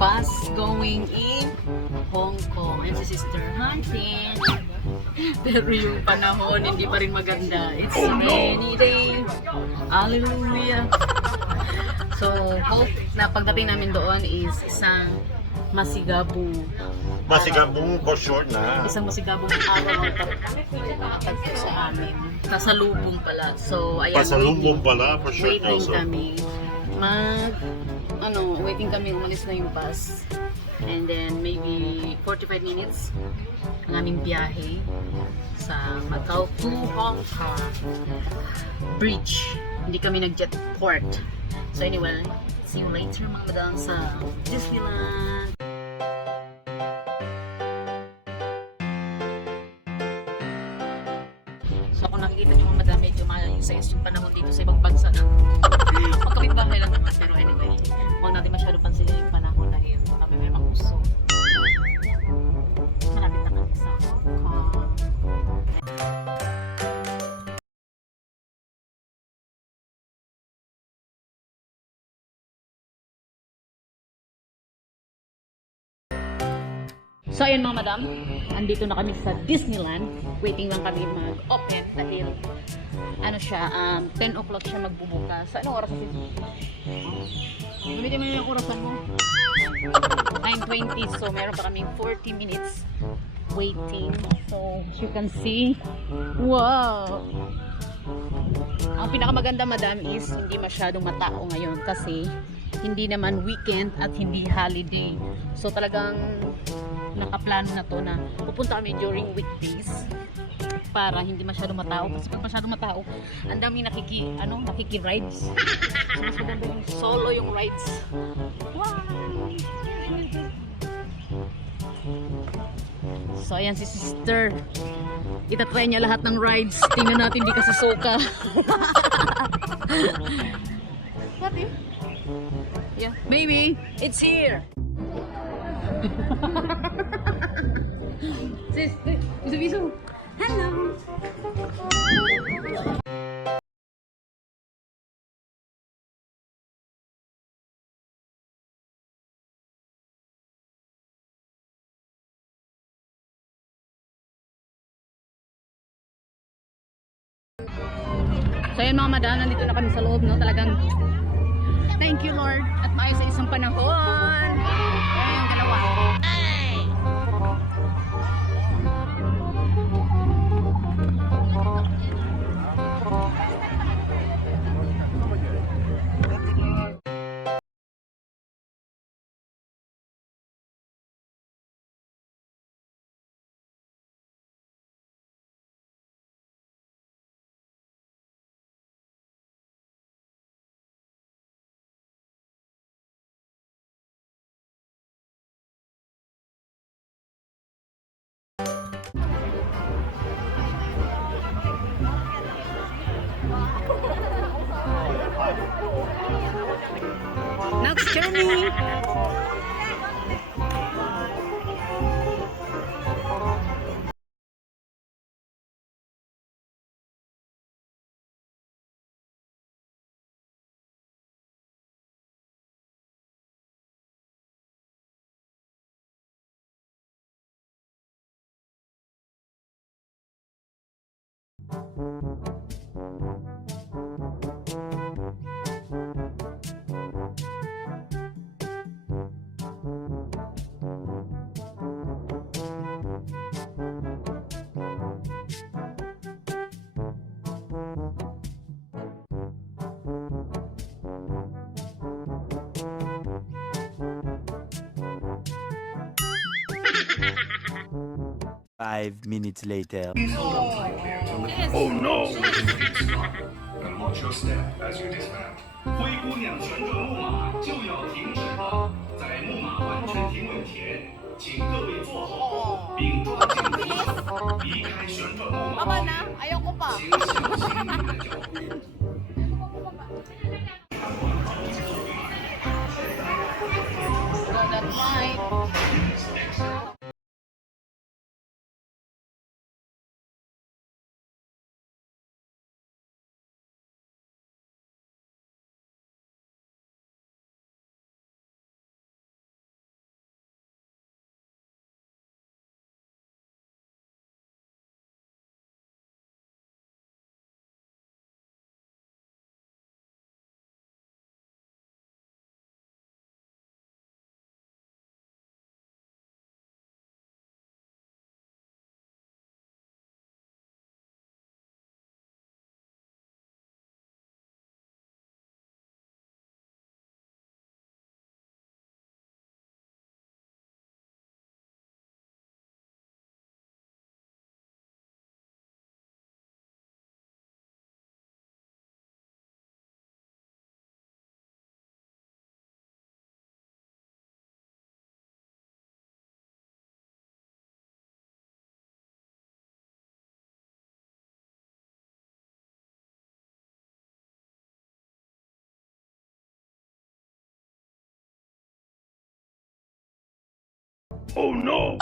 bus going in Hong Kong. And si Sister Hunting. Pero yung panahon hindi pa rin maganda. It's a rainy day. Hallelujah. So, hope na pagdating namin doon is isang masigabong for sure na. isang masigabong araw tagpo sa amin. Kasalubong pala. So, ayan. Pasalubong pala, for sure. Waiting Also. kami. Waiting kami, umalis na yung bus. And then, maybe 45 minutes ang aming biyahe sa Macau to Hong Kong Bridge. Hindi kami nag-jet port. So anyway, see you later mga madam sa Disneyland. So kung nakikita niyo mga madam, medyo maayos yung panahon dito sa ibang bansa na. Magkapit-bahay lang naman. Pero anyway, huwag natin masyado pansinin yung panahon dahil kami may makuso. Malapit na kami sa Hong Kong. So ayun mga madam, andito na kami sa Disneyland. Waiting lang kami mag-open dahil ano siya, 10 o'clock siya magbubukas. Sa anong oras kasi? Gamitin mo yung orasan mo. 9:20, so meron pa kaming 40 minutes waiting. So as you can see, wow! Ang pinakamaganda madam is hindi masyadong matao ngayon kasi hindi naman weekend at hindi holiday. So talagang nakaplano na to na pupunta kami during weekdays para hindi masyadong matao kasi pag masyadong matao ang dami nakiki-rides. So mas maganda yung solo yung rides. Wow! So ayan si sister, itatry niya lahat ng rides. Tingnan natin di ka susuka. What if? Yeah, maybe it's here. Sister, bisu-bisu. Hello. So ayan mga madam, nandito na kami sa loob, no? Talagang thank you Lord at maayos sa isang panahon. Ayan yung dalawa. Ay! Next journey. Five minutes later. Oh no! And watch your step as you dismount. 灰姑娘旋转木马就要停止了，在木马完全停稳前，请各位坐好，并抓紧扶手，离开旋转木马。 Baba na, ayoko pa. 请小心你的脚步。So that's right. Oh no!